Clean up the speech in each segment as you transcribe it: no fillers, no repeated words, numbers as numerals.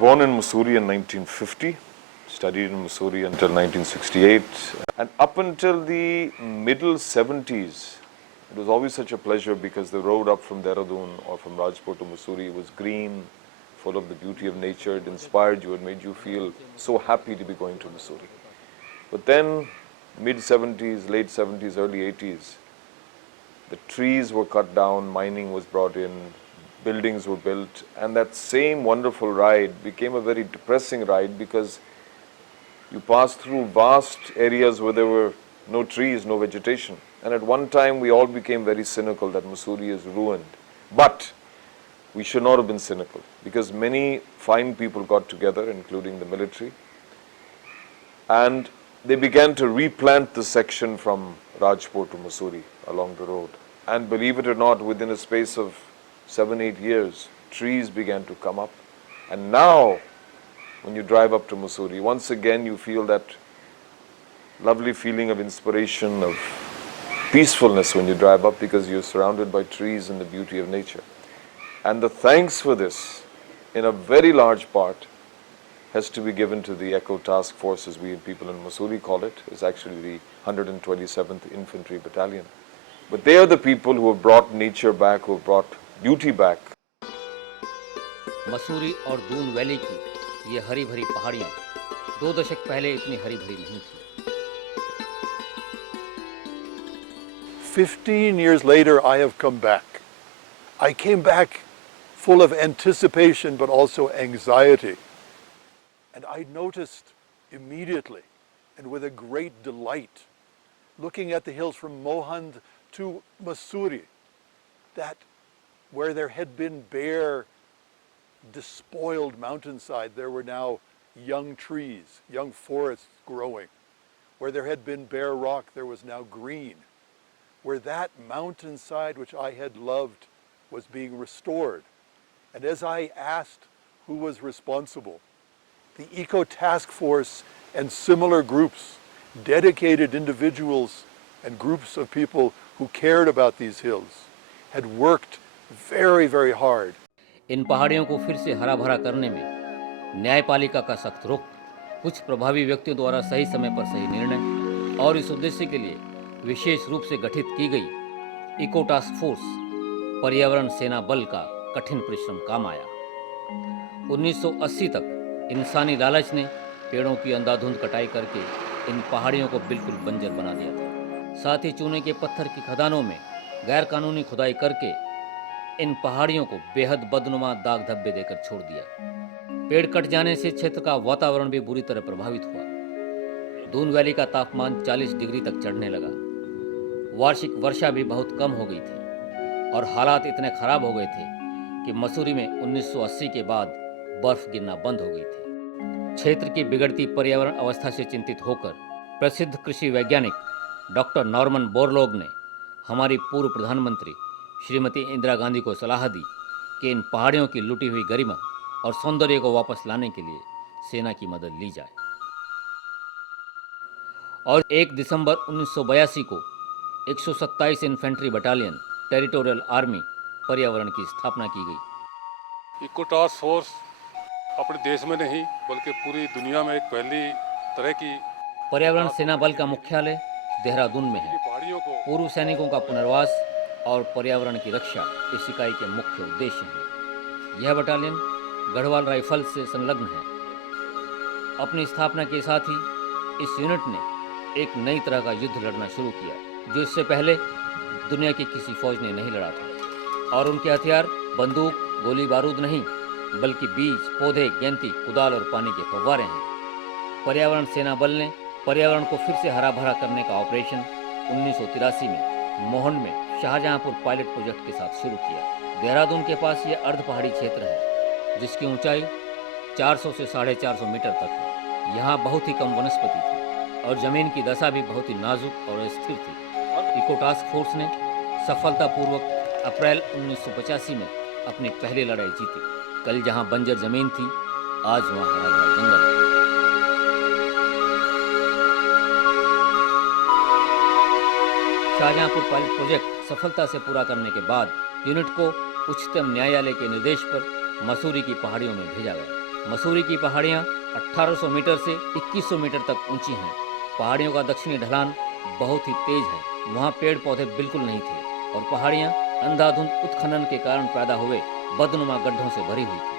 born in Mussoorie in 1950, studied in Mussoorie until 1968, and up until the middle 70s, it was always such a pleasure because the road up from Dehradun or from Rajpur to Mussoorie was green, full of the beauty of nature. It inspired you and made you feel so happy to be going to Mussoorie. But then, mid 70s, late 70s, early 80s, the trees were cut down, mining was brought in, buildings were built, and that same wonderful ride became a very depressing ride because you passed through vast areas where there were no trees, no vegetation. And at one time we all became very cynical that Mussoorie is ruined. But we should not have been cynical because many fine people got together, including the military, and they began to replant the section from Rajpur to Mussoorie along the road. And believe it or not, within a space of 7-8 years, trees began to come up. And now, when you drive up to Mussoorie, once again you feel that lovely feeling of inspiration, of peacefulness when you drive up because you're surrounded by trees and the beauty of nature. And the thanks for this, in a very large part, has to be given to the Echo Task Force, as we people in Mussoorie call it. It's actually the 127th Infantry Battalion. But they are the people who have brought nature back, who have brought beauty back. Mussoorie और Doon valley की ये हरी भरी पहाड़ियाँ 2 दशक पहले इतनी हरी भरी नहीं थी। 15 years later, I have come back. I came back full of anticipation, but also anxiety. And I noticed immediately, and with a great delight, looking at the hills from Mohand to Mussoorie, that where there had been bare, despoiled mountainside, there were now young trees, young forests growing. Where there had been bare rock, there was now green. Where that mountainside which I had loved was being restored. And as I asked who was responsible, the Eco Task Force and similar groups, dedicated individuals and groups of people who cared about these hills, had worked very, very hard. इन पहाड़ियों को फिर से हरा भरा करने में न्यायपालिका का सख्त रुख, कुछ प्रभावी व्यक्तियों द्वारा सही समय पर सही निर्णय और इस उद्देश्य के लिए विशेष रूप से गठित की गई इको टास्क फोर्स पर्यावरण सेना बल का कठिन परिश्रम काम आया। 1980 तक इंसानी लालच ने पेड़ों की अंधाधुंध कटाई करके इन पहाड़ियों को बिल्कुल बंजर बना दिया था। साथ ही चूने के पत्थर की खदानों में गैर कानूनी खुदाई करके इन पहाड़ियों को बेहद बदनुमा दाग धब्बे देकर छोड़ दिया। पेड़ कट जाने से क्षेत्र का वातावरण भी बुरी तरह प्रभावित हुआ। दून वैली का तापमान 40 डिग्री तक चढ़ने लगा। वार्षिक वर्षा भी बहुत कम हो गई थी और हालात इतने खराब हो गए थे कि मसूरी में 1980 के बाद बर्फ गिरना बंद हो गई थी। क्षेत्र की बिगड़ती पर्यावरण अवस्था से चिंतित होकर प्रसिद्ध कृषि वैज्ञानिक डॉक्टर नॉर्मन बोरलॉग ने हमारी पूर्व प्रधानमंत्री श्रीमती इंदिरा गांधी को सलाह दी कि इन पहाड़ियों की लुटी हुई गरिमा और सौंदर्य को वापस लाने के लिए सेना की मदद ली जाए। और 1 दिसंबर 1982 को 127 इन्फेंट्री बटालियन टेरिटोरियल आर्मी पर्यावरण की स्थापना की गई। इको टास्क फोर्स अपने देश में नहीं बल्कि पूरी दुनिया में एक पहली तरह की पर्यावरण सेना बल का मुख्यालय देहरादून में है। पूर्व सैनिकों का पुनर्वास और पर्यावरण की रक्षा इस इकाई के मुख्य उद्देश्य हैं। यह बटालियन गढ़वाल राइफल्स से संलग्न है। अपनी स्थापना के साथ ही इस यूनिट ने एक नई तरह का युद्ध लड़ना शुरू किया जो इससे पहले दुनिया की किसी फौज ने नहीं लड़ा था। और उनके हथियार बंदूक, गोली बारूद नहीं बल्कि बीज, पौधे, गेंती, कुदाल और पानी के फव्वारे हैं। पर्यावरण सेना बल ने पर्यावरण को फिर से हरा भरा करने का ऑपरेशन 1983 में मोहन में शाहजहांपुर पायलट प्रोजेक्ट के साथ शुरू किया। देहरादून के पास ये अर्ध पहाड़ी क्षेत्र है जिसकी ऊंचाई 400 से 450 मीटर तक है। यहाँ बहुत ही कम वनस्पति थी और जमीन की दशा भी बहुत ही नाजुक और अस्थिर थी। इको टास्क फोर्स ने सफलतापूर्वक अप्रैल 1985 में अपनी पहली लड़ाई जीती। कल जहाँ बंजर जमीन थी, आज वहाँ हरा भरा जंगल है। शाहजहांपुर पायलट प्रोजेक्ट सफलता से पूरा करने के बाद यूनिट को उच्चतम न्यायालय के निर्देश पर मसूरी की पहाड़ियों में भेजा गया। मसूरी की पहाड़ियाँ 1800 मीटर से 2100 मीटर तक ऊंची हैं। पहाड़ियों का दक्षिणी ढलान बहुत ही तेज है। वहाँ पेड़ पौधे बिल्कुल नहीं थे और पहाड़ियाँ अंधाधुंध उत्खनन के कारण पैदा हुए बदनुमा गड्ढों से भरी हुई थी।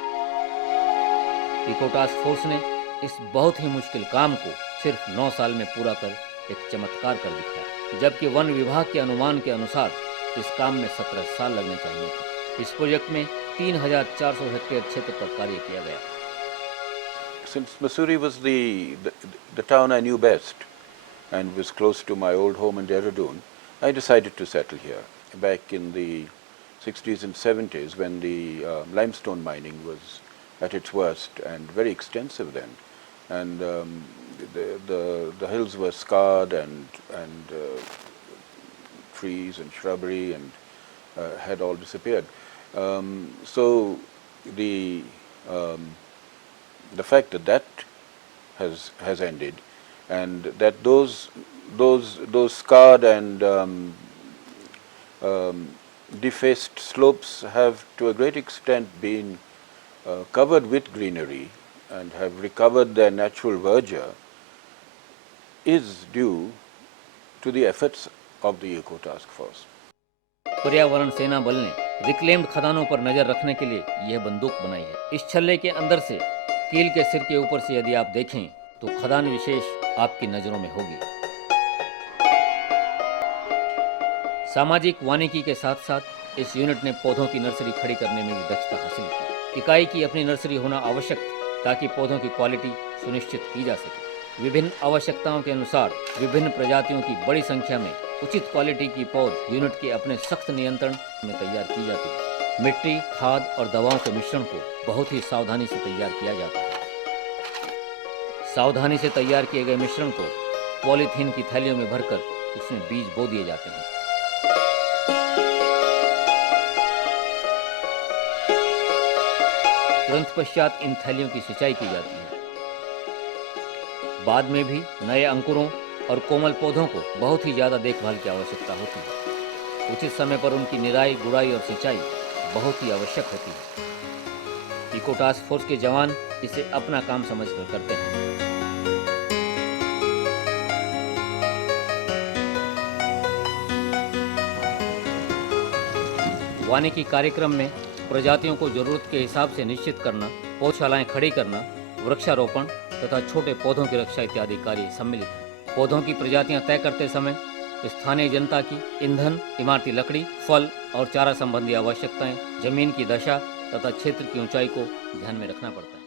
इको टास्क फोर्स ने इस बहुत ही मुश्किल काम को सिर्फ 9 साल में पूरा कर एक चमत्कार कर दिखाया, जबकि वन विभाग के अनुमान के अनुसार इस काम में 17 साल लगने चाहिए थे। इस प्रोजेक्ट में 3400 हेक्टेयर क्षेत्र पर कार्य किया गया। Since Mussoorie was the town I knew best and was close to my old home in Dehradun, I decided to settle here. Back in the 60s and 70s, when the limestone mining was at its worst and very extensive then, and the hills were scarred and trees and shrubbery and had all disappeared. So the fact that has ended, and that those scarred and defaced slopes have to a great extent been covered with greenery and have recovered their natural verdure is due to the efforts of the Eco Task Force. पर्यावरण सेना बल ने reclaimed खदानों पर नजर रखने के लिए यह बंदूक बनाई है। इस छल्ले के अंदर से कील के सिर के ऊपर से यदि आप देखें तो खदान विशेष आपकी नजरों में होगी। सामाजिक वानिकी के साथ साथ इस यूनिट ने पौधों की नर्सरी खड़ी करने में भी दक्षता हासिल की। इकाई की अपनी नर्सरी होना आवश्यक ताकि पौधों की क्वालिटी सुनिश्चित की जा सके। विभिन्न आवश्यकताओं के अनुसार विभिन्न प्रजातियों की बड़ी संख्या में उचित क्वालिटी की पौध यूनिट के अपने सख्त नियंत्रण में तैयार की जाती है। मिट्टी, खाद और दवाओं के मिश्रण को बहुत ही सावधानी से तैयार किया जाता है। सावधानी से तैयार किए गए मिश्रण को पॉलीथीन की थैलियों में भरकर उसमें बीज बो दिए जाते हैं। तुरंत पश्चात इन थैलियों की सिंचाई की जाती है। बाद में भी नए अंकुरों और कोमल पौधों को बहुत ही ज़्यादा देखभाल की आवश्यकता होती है। उचित समय पर उनकी निराई, गुड़ाई और सिंचाई बहुत ही आवश्यक होती है। इको टास्क फोर्स के जवान इसे अपना काम समझकर करते हैं। वानिकी कार्यक्रम में प्रजातियों को जरूरत के हिसाब से निश्चित करना, पौधशालाएं खड़ी करना, वृक्षारोपण तथा छोटे पौधों की रक्षा इत्यादि कार्य सम्मिलित हैं। पौधों की प्रजातियां तय करते समय स्थानीय जनता की ईंधन, इमारती लकड़ी, फल और चारा संबंधी आवश्यकताएं, जमीन की दशा तथा क्षेत्र की ऊंचाई को ध्यान में रखना पड़ता है।